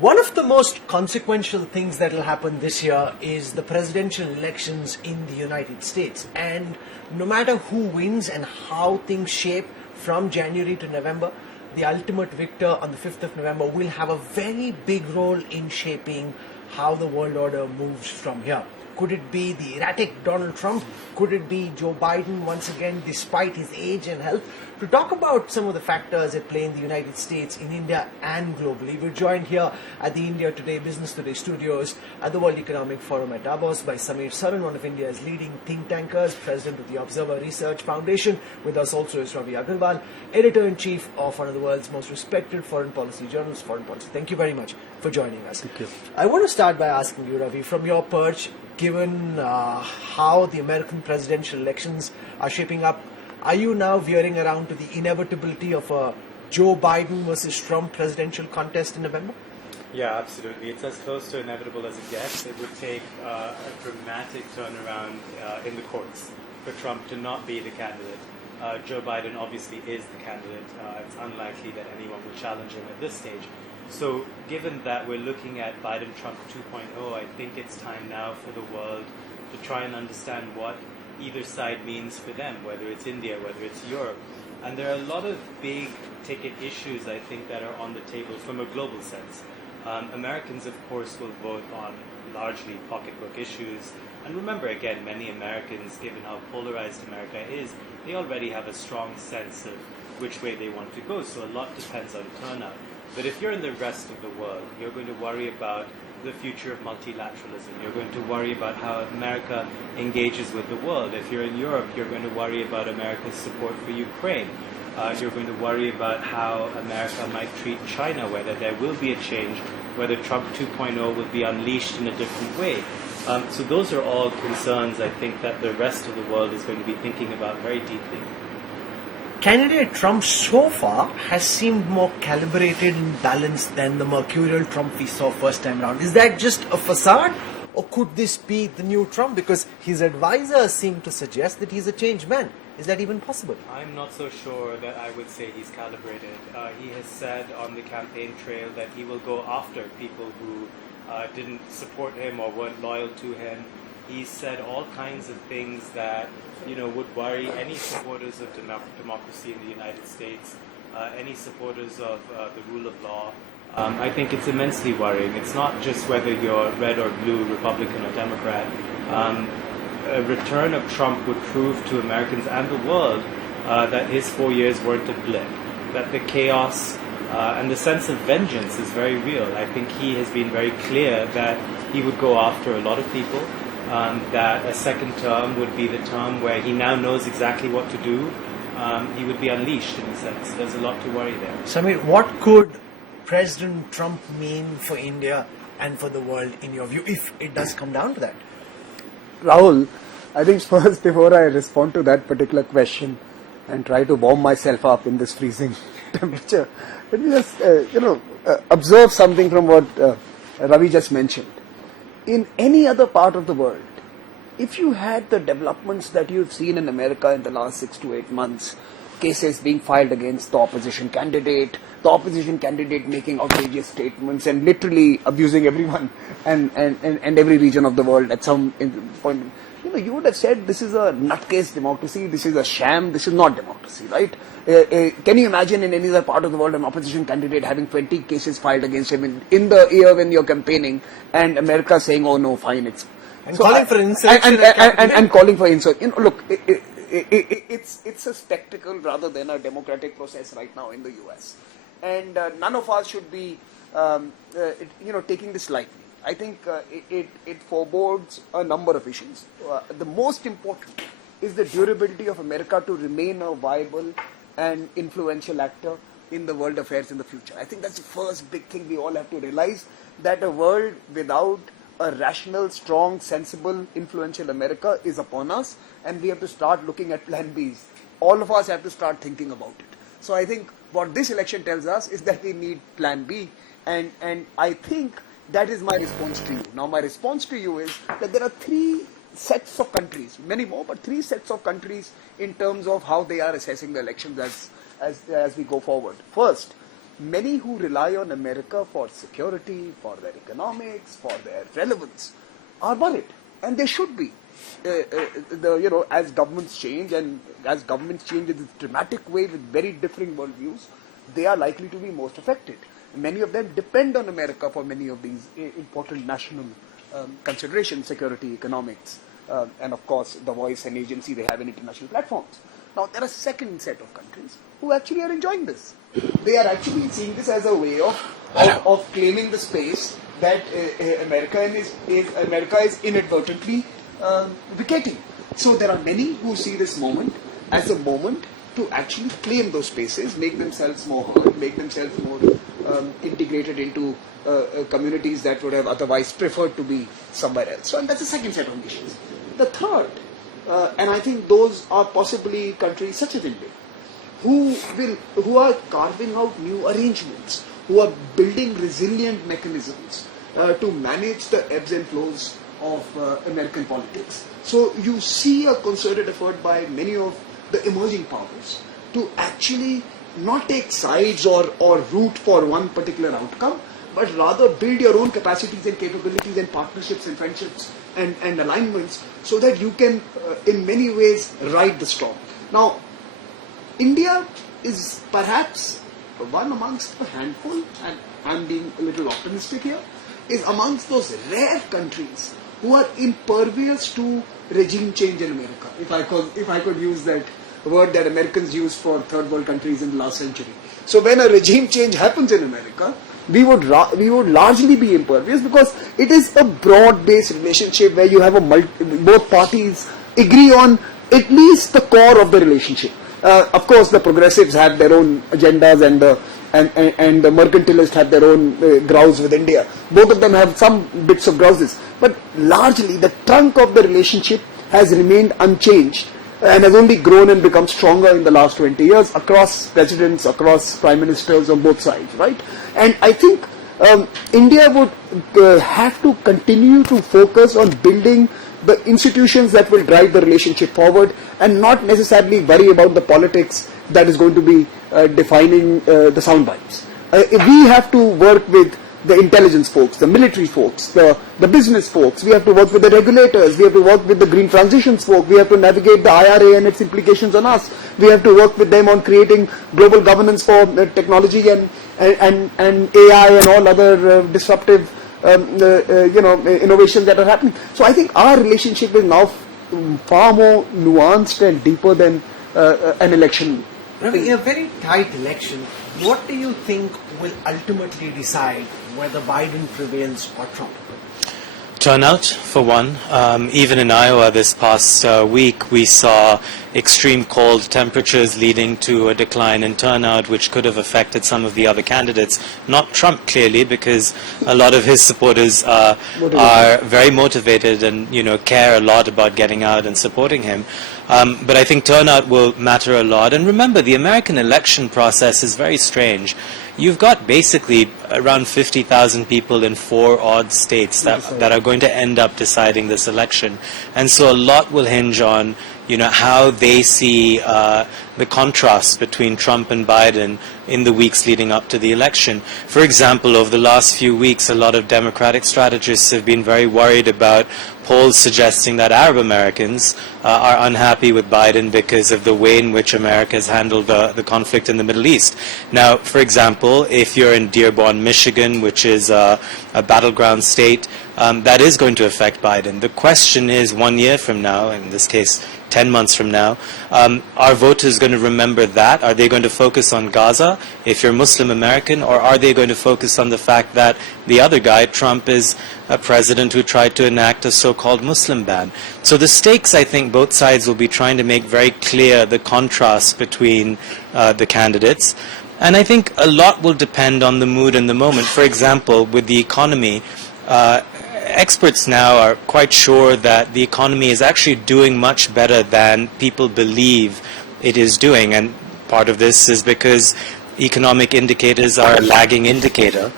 One of the most consequential things that will happen this year is the presidential elections in the United States. And no matter who wins and how things shape from January to November, the ultimate victor on the 5th of November will have a very big role in shaping how the world order moves from here. Could it be the erratic Donald Trump? Could it be Joe Biden once again, despite his age and health? To talk about some of the factors at play in the United States, in India and globally, we're joined here at the India Today, Business Today studios at the World Economic Forum at Davos by Samir Saran, one of India's leading think tankers, president of the Observer Research Foundation. With us also is Ravi Agarwal, editor-in-chief of one of the world's most respected foreign policy journals, Foreign Policy. Thank you very much for joining us. Thank you. I want to start by asking you, Ravi, from your perch, given how the American presidential elections are shaping up, are you now veering around to the inevitability of a Joe Biden versus Trump presidential contest in November? Yeah, absolutely. It's as close to inevitable as it gets. It would take a dramatic turnaround in the courts for Trump to not be the candidate. Joe Biden obviously is the candidate. It's unlikely that anyone will challenge him at this stage. So given that we're looking at Biden-Trump 2.0, I think it's time now for the world to try and understand what either side means for them, whether it's India, whether it's Europe. And there are a lot of big ticket issues, I think, that are on the table from a global sense. Americans, of course, will vote on largely pocketbook issues. And remember, again, many Americans, given how polarized America is, they already have a strong sense of which way they want to go. So a lot depends on turnout. But if you're in the rest of the world, you're going to worry about the future of multilateralism. You're going to worry about how America engages with the world. If you're in Europe, you're going to worry about America's support for Ukraine. You're going to worry about how America might treat China, whether there will be a change, whether Trump 2.0 will be unleashed in a different way. So those are all concerns, I think, that the rest of the world is going to be thinking about very deeply. Candidate Trump so far has seemed more calibrated and balanced than the mercurial Trump we saw first time round. Is that just a facade, or could this be the new Trump? Because his advisors seem to suggest that he's a changed man. Is that even possible? I'm not so sure that I would say he's calibrated. He has said on the campaign trail that he will go after people who didn't support him or weren't loyal to him. He's said all kinds of things that would worry any supporters of democracy in the United States, any supporters of the rule of law. I think it's immensely worrying. It's not just whether you're red or blue, Republican or Democrat. A return of Trump would prove to Americans and the world that his 4 years weren't a blip, that the chaos and the sense of vengeance is very real. I think he has been very clear that he would go after a lot of people. That a second term would be the term where he now knows exactly what to do. He would be unleashed in a sense. There's a lot to worry there. Samir, what could President Trump mean for India and for the world in your view, if it does come down to that? Rahul, I think first, before I respond to that particular question and try to warm myself up in this freezing temperature, let me just observe something from what Ravi just mentioned. In any other part of the world, if you had the developments that you've seen in America in the last 6 to 8 months, cases being filed against the opposition candidate making outrageous statements and literally abusing everyone and every region of the world at some point, you would have said this is a nutcase democracy, this is a sham, this is not democracy, right? Can you imagine in any other part of the world an opposition candidate having 20 cases filed against him in the year when you're campaigning, and America saying, oh no, fine, it's... And so calling for insurrection. And calling for insurrection. Look, it's a spectacle rather than a democratic process right now in the US. And none of us should be, taking this lightly. I think it forebodes a number of issues. The most important is the durability of America to remain a viable and influential actor in the world affairs in the future. I think that's the first big thing we all have to realize, that a world without a rational, strong, sensible, influential America is upon us, and we have to start looking at plan Bs. All of us have to start thinking about it. So I think what this election tells us is that we need plan B, and I think that is my response to you. Now my response to you is that there are 3 sets of countries, many more, but 3 sets of countries in terms of how they are assessing the elections as we go forward. First, many who rely on America for security, for their economics, for their relevance, are worried, and they should be. As governments change, and as governments change in this dramatic way with very differing worldviews, they are likely to be most affected. Many of them depend on America for many of these important national considerations, security, economics, and of course the voice and agency they have in international platforms. Now there are a second set of countries who actually are enjoying this. They are actually seeing this as a way of claiming the space that America is inadvertently vacating. So there are many who see this moment as a moment to actually claim those spaces, make themselves more heard, make themselves more integrated into communities that would have otherwise preferred to be somewhere else. So, and that's the second set of nations. The third, and I think those are possibly countries such as India, who are carving out new arrangements, who are building resilient mechanisms to manage the ebbs and flows of American politics. So you see a concerted effort by many of the emerging powers to actually not take sides or root for one particular outcome, but rather build your own capacities and capabilities and partnerships and friendships and alignments so that you can in many ways ride the storm. Now, India is perhaps one amongst a handful, and I'm being a little optimistic here, is amongst those rare countries who are impervious to regime change in America, if I could use that word that Americans used for third world countries in the last century. So when a regime change happens in America, we would largely be impervious, because it is a broad-based relationship where you have both parties agree on at least the core of the relationship. Of course, the progressives have their own agendas, and the mercantilists have their own grouse with India. Both of them have some bits of grouses, but largely the trunk of the relationship has remained unchanged and has only grown and become stronger in the last 20 years across presidents, across prime ministers on both sides, right? And I think India would have to continue to focus on building the institutions that will drive the relationship forward, and not necessarily worry about the politics that is going to be defining the sound bites. We have to work with the intelligence folks, the military folks, the business folks. We have to work with the regulators. We have to work with the green transitions folk. We have to navigate the IRA and its implications on us. We have to work with them on creating global governance for technology and AI and all other disruptive innovations that are happening. So I think our relationship is now far more nuanced and deeper than an election. Ravi, a very tight election. What do you think will ultimately decide whether Biden prevails or Trump? Turnout, for one. Even in Iowa this past week, we saw extreme cold temperatures leading to a decline in turnout, which could have affected some of the other candidates. Not Trump, clearly, because a lot of his supporters are very motivated and care a lot about getting out and supporting him. But I think turnout will matter a lot. And remember, the American election process is very strange. You've got basically around 50,000 people in 4 odd states that are going to end up deciding this election. And so a lot will hinge on how they see the contrast between Trump and Biden in the weeks leading up to the election. For example, over the last few weeks, a lot of Democratic strategists have been very worried about polls suggesting that Arab Americans are unhappy with Biden because of the way in which America has handled the conflict in the Middle East. Now, for example, if you're in Dearborn, Michigan, which is a battleground state, that is going to affect Biden. The question is, 1 year from now, in this case 10 months from now, are voters going to remember that? Are they going to focus on Gaza if you're Muslim American, or are they going to focus on the fact that the other guy, Trump, is a president who tried to enact a so-called Muslim ban? So the stakes, I think, both sides will be trying to make very clear the contrast between the candidates. And I think a lot will depend on the mood and the moment. For example, with the economy, experts now are quite sure that the economy is actually doing much better than people believe it is doing. And part of this is because economic indicators are a lagging indicator.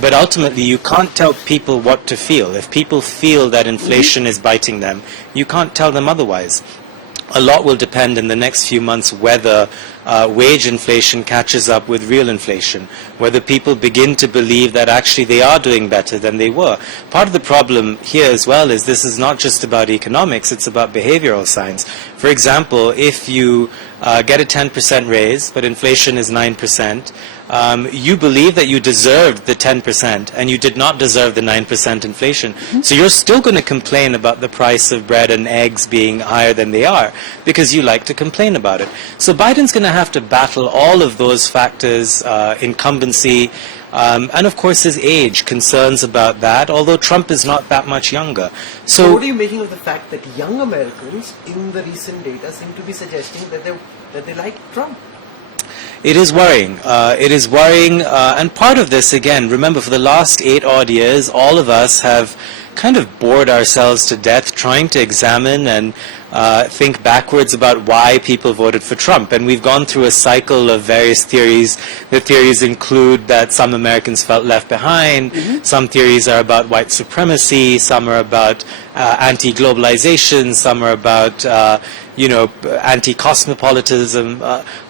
But ultimately, you can't tell people what to feel. If people feel that inflation is biting them, you can't tell them otherwise. a lot will depend in the next few months whether wage inflation catches up with real inflation, whether people begin to believe that actually they are doing better than they were. Part of the problem here as well is this is not just about economics, it's about behavioral science. For example, if you get a 10% raise, but inflation is 9%, you believe that you deserved the 10% and you did not deserve the 9% inflation. So you're still going to complain about the price of bread and eggs being higher than they are because you like to complain about it. So Biden's going to have to battle all of those factors, incumbency, and of course his age, concerns about that, although Trump is not that much younger. So what are you making of the fact that young Americans in the recent data seem to be suggesting that they like Trump? It is worrying. And part of this, again, remember, for the last 8 odd years, all of us have kind of bored ourselves to death trying to examine and think backwards about why people voted for Trump. And we've gone through a cycle of various theories. The theories include that some Americans felt left behind. Some theories are about white supremacy. Some are about anti-globalization. Some are about anti-cosmopolitanism.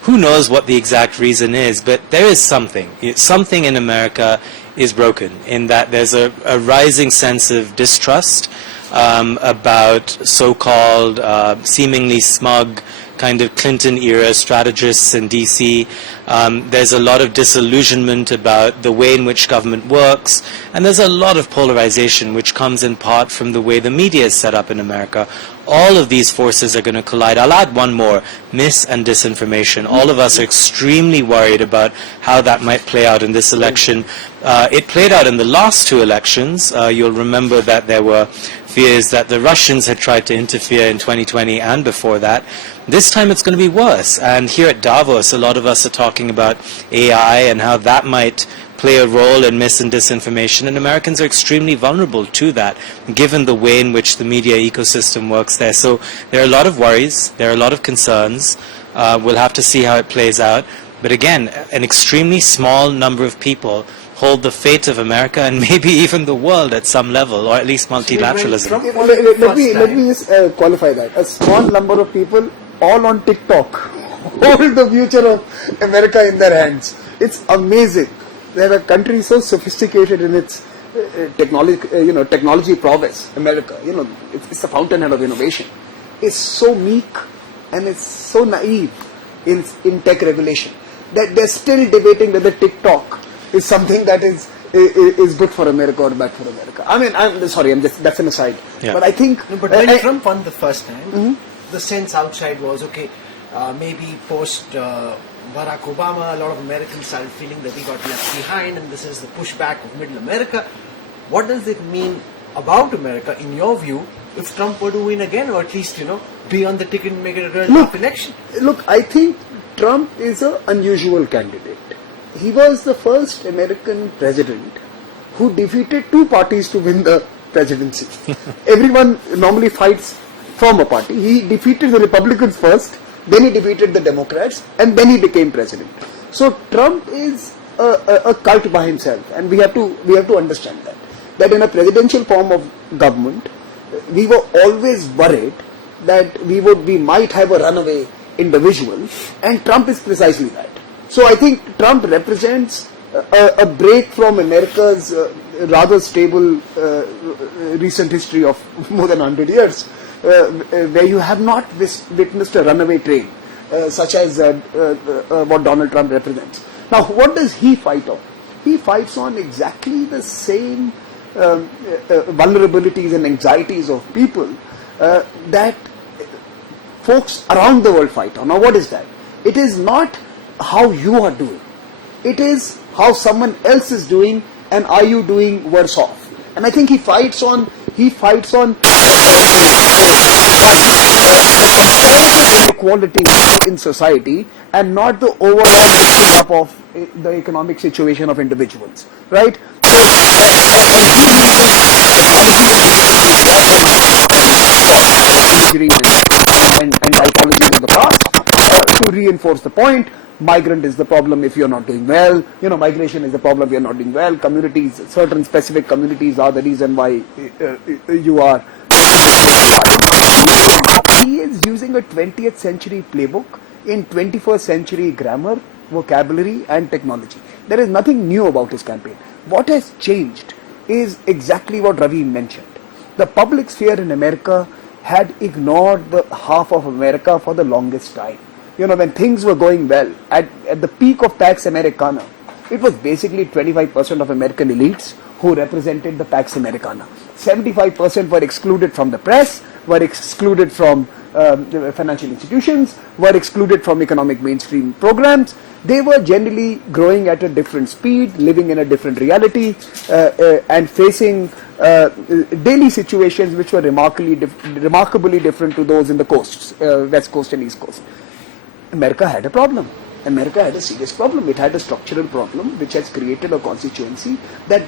Who knows what the exact reason is, but there is something. Something in America is broken in that there's a rising sense of distrust about so-called seemingly smug kind of Clinton-era strategists in D.C. There's a lot of disillusionment about the way in which government works, and there's a lot of polarization which comes in part from the way the media is set up in America. All of these forces are going to collide. I'll add one more, mis and disinformation. All of us are extremely worried about how that might play out in this election. It played out in the last 2 elections. You'll remember that there were fears that the Russians had tried to interfere in 2020 and before that. This time it's going to be worse. And here at Davos, a lot of us are talking about AI and how that might play a role in mis and disinformation, and Americans are extremely vulnerable to that, given the way in which the media ecosystem works there. So there are a lot of worries, there are a lot of concerns. We'll have to see how it plays out. But again, an extremely small number of people hold the fate of America and maybe even the world at some level, or at least multilateralism. Let me just qualify that. A small number of people, all on TikTok, hold the future of America in their hands. It's amazing. They're a country so sophisticated in its technology prowess. America, it's the fountainhead of innovation. It's so meek and it's so naive in tech revelation that they're still debating whether TikTok is something that is good for America or bad for America. I mean, that's an aside. Yeah. But I think... No, but when Trump won the first time, the sense outside was, maybe post Barack Obama, a lot of Americans started feeling that he got left behind and this is the pushback of middle America. What does it mean about America, in your view, if Trump were to win again, or at least, be on the ticket and make it a real tough election? Look, I think Trump is an unusual candidate. He was the first American president who defeated 2 parties to win the presidency. Everyone normally fights from a party. He defeated the Republicans first, then he defeated the Democrats, and then he became president. So Trump is a cult by himself, and we have to understand that in a presidential form of government, we were always worried that we might have a runaway individual, and Trump is precisely that. So I think Trump represents a break from America's rather stable recent history of more than 100 years, where you have not witnessed a runaway train, such as what Donald Trump represents. Now, what does he fight on? He fights on exactly the same vulnerabilities and anxieties of people that folks around the world fight on. Now, what is that? It is not how you are doing. It is how someone else is doing, and are you doing worse off? And I think he fights on inequality in society and not the overall lifting up of the economic situation of individuals, right? And psychology in the past to reinforce the point. Migrant is the problem if you're not doing well. Migration is the problem if you're not doing well. Communities, certain specific communities are the reason why you are. he is using a 20th century playbook in 21st century grammar, vocabulary and technology. There is nothing new about his campaign. What has changed is exactly what Ravi mentioned. The public sphere in America had ignored the half of America for the longest time. You know, when things were going well, at the peak of Pax Americana, it was basically 25% of American elites who represented the Pax Americana. 75% were excluded from the press, were excluded from financial institutions, were excluded from economic mainstream programs. They were generally growing at a different speed, living in a different reality, and facing daily situations which were remarkably different to those in the coasts, West Coast and East Coast. America had a problem. America had a serious problem. It had a structural problem which has created a constituency that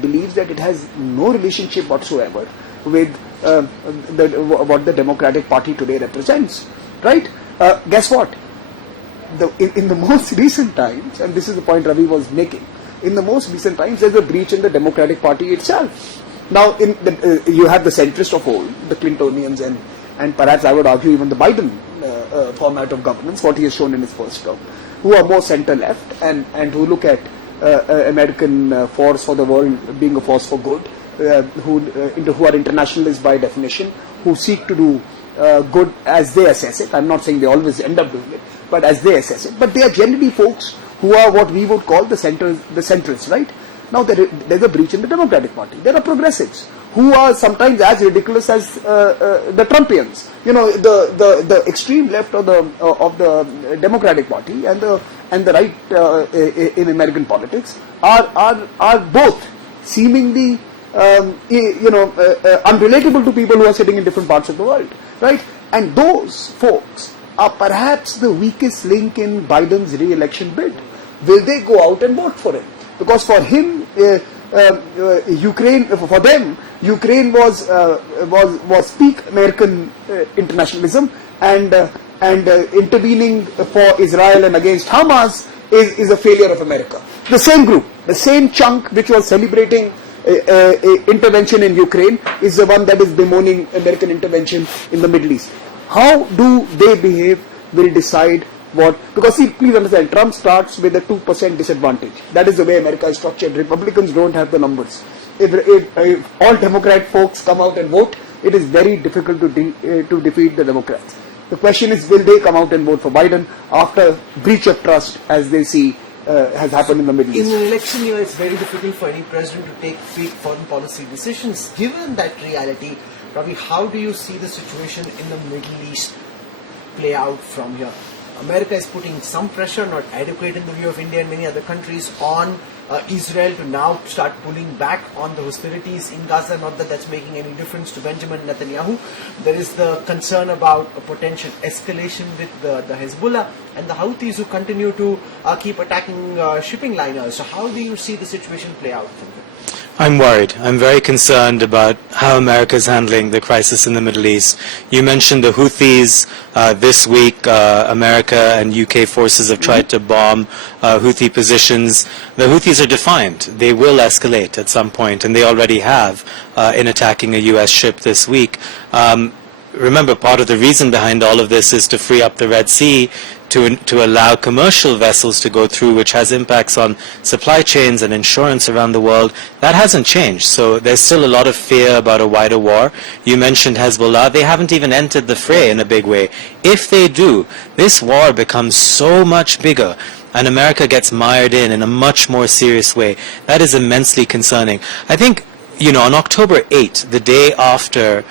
believes that it has no relationship whatsoever with what the Democratic Party today represents. Right? Guess what? In the most recent times, and this is the point Ravi was making, in the most recent times there's a breach in the Democratic Party itself. Now, you have the centrist of old, the Clintonians, and perhaps I would argue even the Biden format of governance, what he has shown in his first term, who are more center-left and who look at American force for the world being a force for good, who are internationalists by definition, who seek to do good as they assess it. I'm not saying they always end up doing it, but as they assess it. But they are generally folks who are what we would call the centrists, right? Now there's a breach in the Democratic Party. There are progressives who are sometimes as ridiculous as the Trumpians. You know, the extreme left of the Democratic Party and the right in American politics are both seemingly unrelatable to people who are sitting in different parts of the world, right? And those folks are perhaps the weakest link in Biden's re-election bid. Will they go out and vote for him? Because for him, Ukraine was peak American internationalism, and intervening for Israel and against Hamas is a failure of America. The same group, the same chunk which was celebrating intervention in Ukraine is the one that is bemoaning American intervention in the Middle East. How do they behave will decide what, because see, please understand, Trump starts with a 2% disadvantage. That is the way America is structured. Republicans don't have the numbers. If all Democrat folks come out and vote, it is very difficult to defeat the Democrats. The question is, will they come out and vote for Biden after breach of trust, as they see has happened in the Middle East? In an election year, it's very difficult for any president to take big foreign policy decisions. Given that reality, Ravi, how do you see the situation in the Middle East play out from here? America is putting some pressure, not adequate in the view of India and many other countries, on Israel to now start pulling back on the hostilities in Gaza. Not that that's making any difference to Benjamin Netanyahu. There is the concern about a potential escalation with the Hezbollah and the Houthis, who continue to keep attacking shipping liners. So how do you see the situation play out from here? I'm worried. I'm very concerned about how America is handling the crisis in the Middle East. You mentioned the Houthis. This week, America and UK forces have tried to bomb Houthi positions. The Houthis are defiant. They will escalate at some point, and they already have in attacking a US ship this week. Remember, part of the reason behind all of this is to free up the Red Sea to allow commercial vessels to go through, which has impacts on supply chains and insurance around the world. That hasn't changed. So there's still a lot of fear about a wider war. You mentioned Hezbollah. They haven't even entered the fray in a big way. If they do, this war becomes so much bigger, and America gets mired in a much more serious way. That is immensely concerning. I think, on October 8th, the day after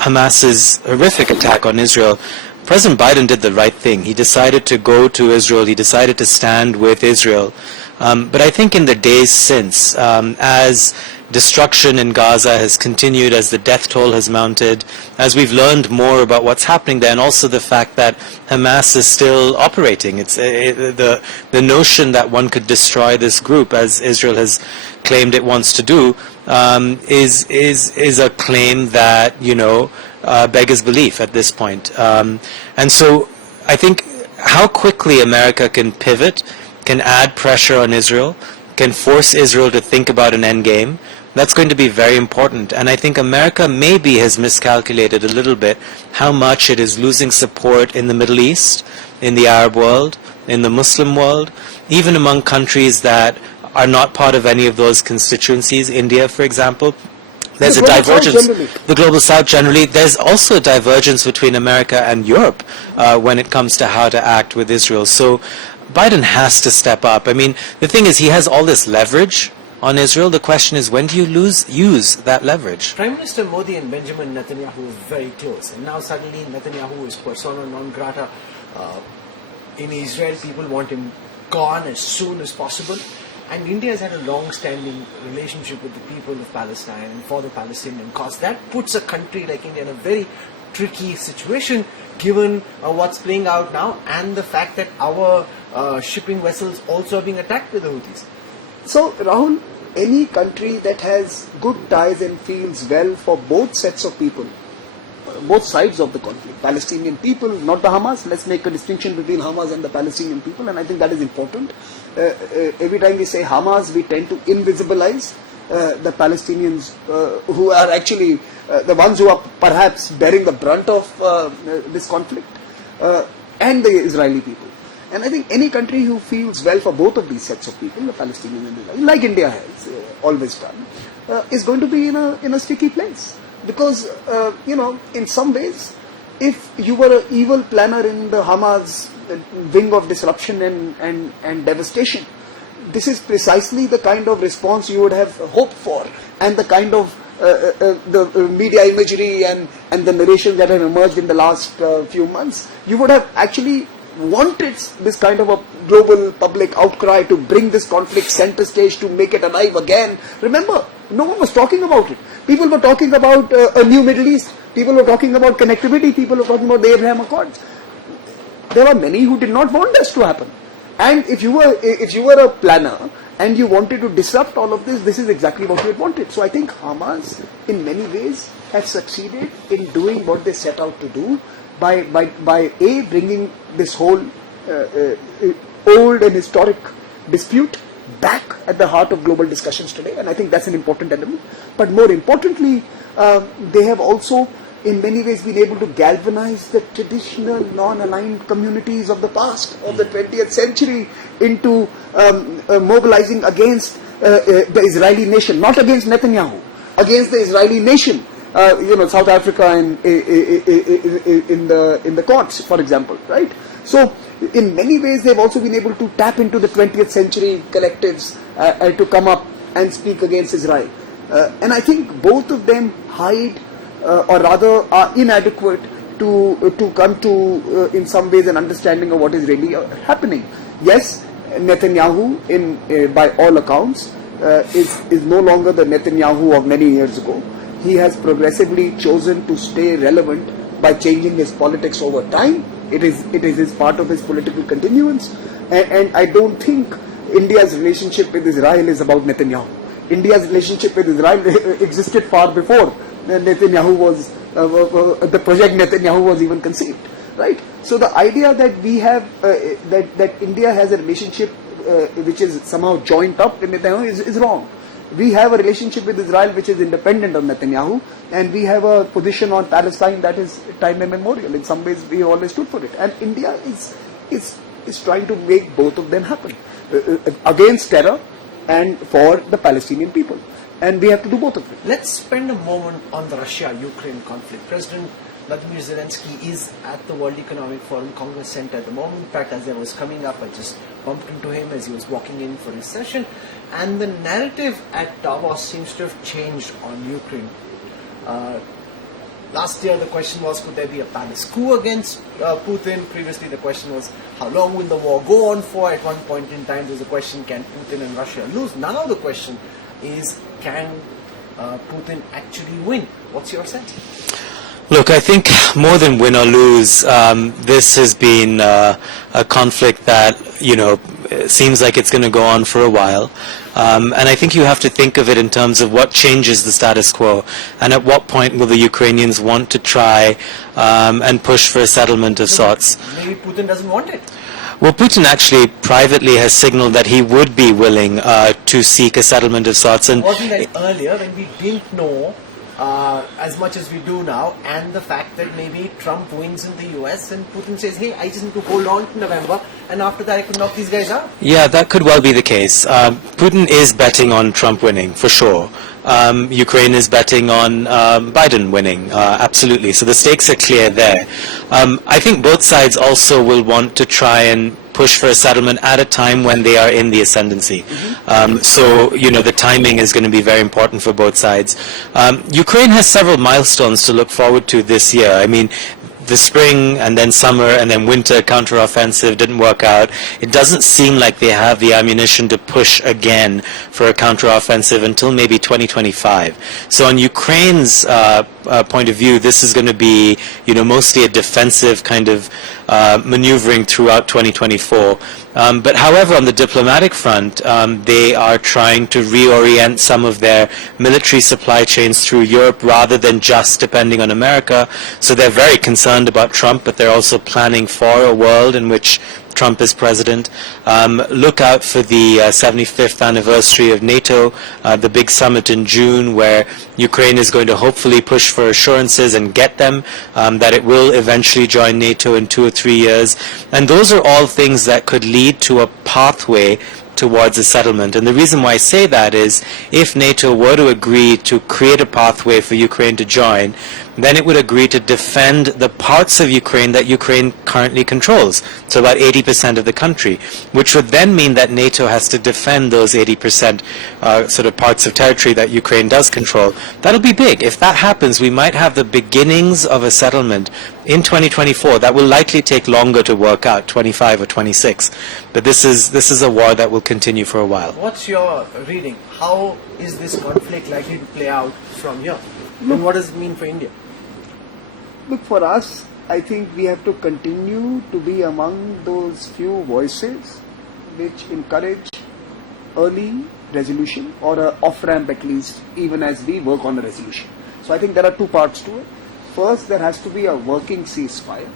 Hamas's horrific attack on Israel, President Biden did the right thing. He decided to go to Israel. He decided to stand with Israel. But I think in the days since, as destruction in Gaza has continued, as the death toll has mounted, as we've learned more about what's happening there, and also the fact that Hamas is still operating. It's the notion that one could destroy this group, as Israel has claimed it wants to do, is a claim that beggars belief at this point. And so I think how quickly America can pivot, can add pressure on Israel, can force Israel to think about an end game, That's going to be very important. And I think America maybe has miscalculated a little bit how much it is losing support in the Middle East, in the Arab world, in the Muslim world, even among countries that are not part of any of those constituencies. India, for example. There's a divergence. The global south generally. There's also a divergence between America and Europe when it comes to how to act with Israel. So Biden has to step up. I mean, the thing is, he has all this leverage on Israel. The question is, when do you use that leverage? Prime Minister Modi and Benjamin Netanyahu is very close, and now suddenly Netanyahu is persona non grata in Israel. People want him gone as soon as possible. And India has had a long-standing relationship with the people of Palestine and for the Palestinian cause. That puts a country like India in a very tricky situation, given what's playing out now and the fact that our shipping vessels also are being attacked with the Houthis. So, Rahul, any country that has good ties and feels well for both sets of people, both sides of the conflict, Palestinian people, not the Hamas. Let's make a distinction between Hamas and the Palestinian people, and I think that is important. Every time we say Hamas, we tend to invisibilize the Palestinians who are actually the ones who are perhaps bearing the brunt of this conflict, and the Israeli people. And I think any country who feels well for both of these sets of people, the Palestinians and the Israelis, like India has always done, is going to be in a sticky place. Because, in some ways, if you were an evil planner in the Hamas wing of disruption and devastation, this is precisely the kind of response you would have hoped for, and the kind of the media imagery and the narrations that have emerged in the last few months. You would have actually wanted this kind of a global public outcry to bring this conflict center stage, to make it alive again. Remember, no one was talking about it. People were talking about a new Middle East. People were talking about connectivity. People were talking about the Abraham Accords. There are many who did not want this to happen. And if you were a planner and you wanted to disrupt all of this, this is exactly what you had wanted. So I think Hamas, in many ways, has succeeded in doing what they set out to do by bringing this whole old and historic dispute back at the heart of global discussions today, and I think that's an important element. But more importantly, they have also in many ways been able to galvanize the traditional non-aligned communities of the past, of the 20th century, into mobilizing against the Israeli nation, not against Netanyahu, against the Israeli nation. South Africa in the courts, for example, right? So, in many ways, they've also been able to tap into the 20th century collectives to come up and speak against Israel. And I think both of them hide, or rather are inadequate to come to, in some ways, an understanding of what is really happening. Yes, Netanyahu, by all accounts, is no longer the Netanyahu of many years ago. He has progressively chosen to stay relevant by changing his politics over time. It is part of his political continuance, and I don't think India's relationship with Israel is about Netanyahu. India's relationship with Israel existed far before Netanyahu was the project Netanyahu was even conceived, right? So the idea that we have that India has a relationship which is somehow joined up with Netanyahu is wrong. We have a relationship with Israel which is independent of Netanyahu, and we have a position on Palestine that is time immemorial. In some ways, we always stood for it. And India is trying to make both of them happen, against terror and for the Palestinian people. And we have to do both of them. Let's spend a moment on the Russia-Ukraine conflict. President Vladimir Zelensky is at the World Economic Forum Congress Center at the moment. In fact, as I was coming up, I just bumped into him as he was walking in for his session. And the narrative at Davos seems to have changed on Ukraine. Last year the question was, could there be a palace coup against Putin? Previously the question was, how long will the war go on for? At one point in time there was a question, can Putin and Russia lose? Now the question is, can Putin actually win? What's your sense? Look, I think more than win or lose, this has been a conflict that, seems like it's going to go on for a while. And I think you have to think of it in terms of what changes the status quo, and at what point will the Ukrainians want to try and push for a settlement of sorts. Maybe Putin doesn't want it. Well, Putin actually privately has signaled that he would be willing to seek a settlement of sorts. And wasn't that earlier when we didn't know as much as we do now, and the fact that maybe Trump wins in the US and Putin says, hey, I just need to hold on to November, and after that I could knock these guys out? Yeah, that could well be the case. Putin is betting on Trump winning, for sure. Ukraine is betting on Biden winning, absolutely. So the stakes are clear there. I think both sides also will want to try and push for a settlement at a time when they are in the ascendancy. So, the timing is going to be very important for both sides. Ukraine has several milestones to look forward to this year. I mean, the spring and then summer and then winter counteroffensive didn't work out. It doesn't seem like they have the ammunition to push again for a counteroffensive until maybe 2025. So on Ukraine's point of view, this is going to be, mostly a defensive kind of maneuvering throughout 2024. But however, on the diplomatic front, they are trying to reorient some of their military supply chains through Europe rather than just depending on America. So they're very concerned about Trump, but they're also planning for a world in which Trump is president. Look out for the 75th anniversary of NATO, the big summit in June, where Ukraine is going to hopefully push for assurances and get them that it will eventually join NATO in 2 or 3 years. And those are all things that could lead to a pathway towards a settlement. And the reason why I say that is if NATO were to agree to create a pathway for Ukraine to join, then it would agree to defend the parts of Ukraine that Ukraine currently controls, so about 80% of the country, which would then mean that NATO has to defend those 80% sort of parts of territory that Ukraine does control. That'll be big. If that happens, we might have the beginnings of a settlement in 2024. That will likely take longer to work out, 25 or 26. But this is a war that will continue for a while. What's your reading? How is this conflict likely to play out from here? And what does it mean for India? Look, for us, I think we have to continue to be among those few voices which encourage early resolution or an off-ramp at least, even as we work on a resolution. So I think there are two parts to it. First, there has to be a working ceasefire.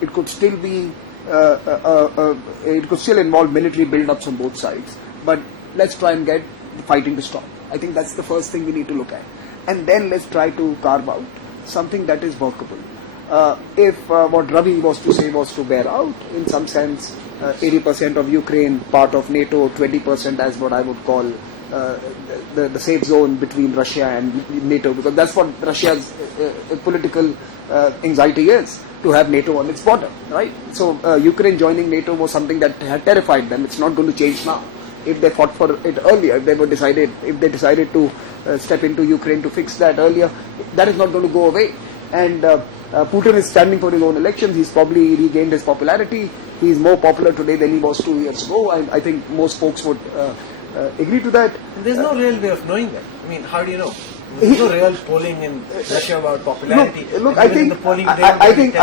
It could still be, it could still involve military build-ups on both sides. But let's try and get the fighting to stop. I think that's the first thing we need to look at. And then let's try to carve out something that is workable. If what Ravi was to say was to bear out, in some sense, 80% of Ukraine part of NATO, 20% as what I would call the safe zone between Russia and NATO, because that's what Russia's political anxiety is, to have NATO on its border, right? So Ukraine joining NATO was something that had terrified them. It's not going to change now. If they fought for it earlier, if they decided to step into Ukraine to fix that earlier, that is not going to go away. And Putin is standing for his own elections. He's probably regained his popularity. He's more popular today than he was 2 years ago. I think most folks would agree to that. There's no real way of knowing that. I mean, how do you know? There's no real polling in Russia about popularity. Look, I think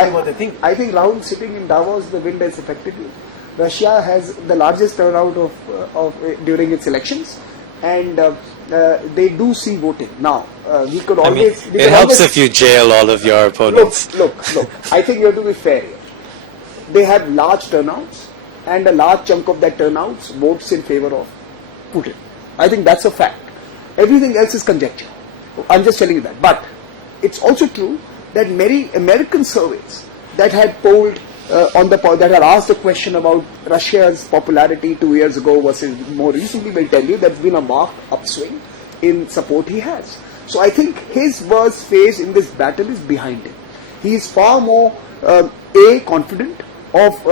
Rahul, sitting in Davos, the wind has affected you. Russia has the largest turnout of during its elections, and they do see voting. Now, we could always... it helps if you jail all of your opponents. Look. I think you have to be fair here. They have large turnouts, and a large chunk of that turnouts votes in favor of Putin. I think that's a fact. Everything else is conjecture. I'm just telling you that. But it's also true that many American surveys that had polled that had asked the question about Russia's popularity 2 years ago versus more recently will tell you there's been a marked upswing in support he has. So I think his worst phase in this battle is behind him. He is far more confident of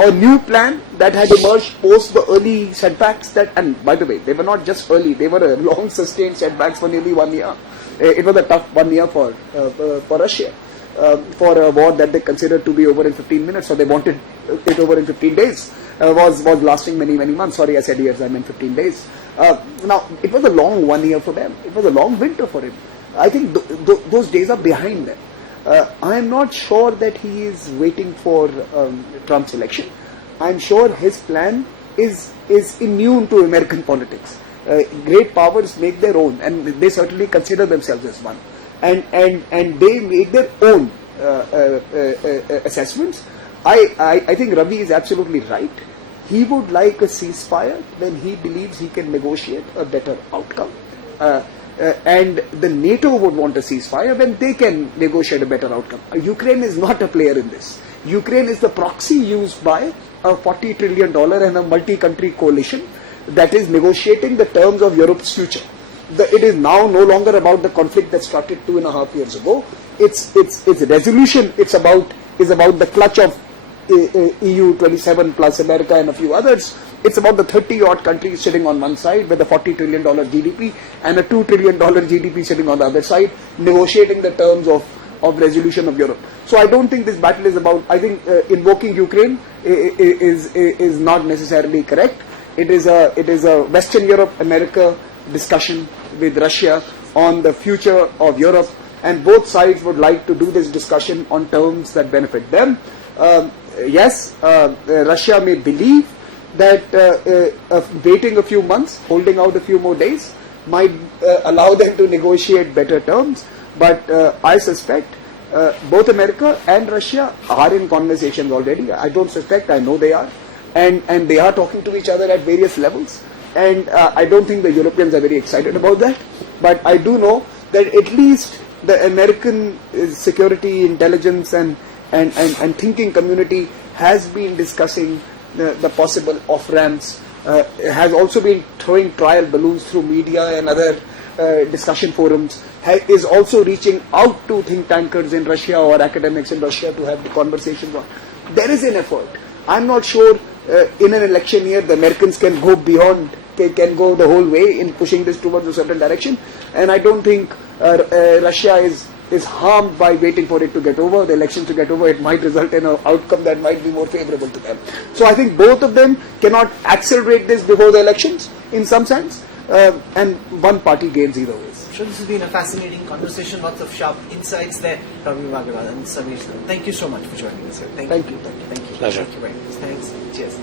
a new plan that had emerged post the early setbacks and by the way, they were not just early, they were long sustained setbacks for nearly 1 year. It was a tough 1 year for Russia. For a war that they considered to be over in 15 minutes, so they wanted it over in 15 days, was lasting many months. Sorry, I said years, I meant 15 days. Now, it was a long 1 year for them. It was a long winter for him. I think those days are behind them. I am not sure that he is waiting for Trump's election. I am sure his plan is immune to American politics. Great powers make their own, and they certainly consider themselves as one. And they make their own assessments. I think Ravi is absolutely right. He would like a ceasefire when he believes he can negotiate a better outcome. And the NATO would want a ceasefire when they can negotiate a better outcome. Ukraine is not a player in this. Ukraine is the proxy used by a $40 trillion and a multi-country coalition that is negotiating the terms of Europe's future. It is now no longer about the conflict that started 2.5 years ago. Its resolution is about the clutch of EU 27 plus America and a few others. It's about the 30-odd countries sitting on one side with a $40 trillion GDP and a $2 trillion GDP sitting on the other side, negotiating the terms of resolution of Europe. So I don't think this battle is about, I think invoking Ukraine is not necessarily correct. It is a Western Europe, America discussion with Russia on the future of Europe, and both sides would like to do this discussion on terms that benefit them. Yes, Russia may believe that waiting a few months, holding out a few more days might allow them to negotiate better terms, but I suspect both America and Russia are in conversations already. I don't suspect, I know they are, and they are talking to each other at various levels, and I don't think the Europeans are very excited about that, but I do know that at least the American security, intelligence and thinking community has been discussing the possible off-ramps, has also been throwing trial balloons through media and other discussion forums, is also reaching out to think tankers in Russia or academics in Russia to have the conversations on. There is an effort. I'm not sure in an election year the Americans can go beyond, can go the whole way in pushing this towards a certain direction, and I don't think Russia is harmed by waiting for it to get over, the elections to get over. It might result in an outcome that might be more favorable to them. So I think both of them cannot accelerate this before the elections in some sense, and one party gains either way. Sure, this has been a fascinating conversation, lots of sharp insights there. Ravi Bhagavad and Samir, thank you so much for joining us here. Thank you. Thank you. Pleasure. Thank you very much. Thanks. Cheers.